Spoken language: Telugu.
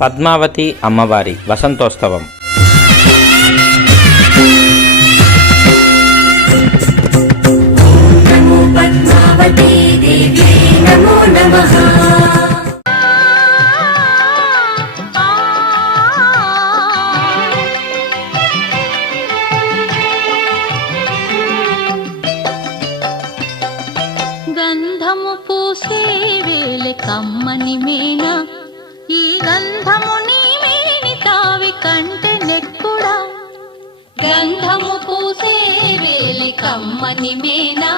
పద్మావతి అమ్మవారి వసంతోత్సవం. గంధము పూసే వేళ కమ్మని మేనా, ఈ గంధము నీ మేని తావి కంటే నెక్కుడా. గంధము పూసే వేళ కమ్మని మేనా,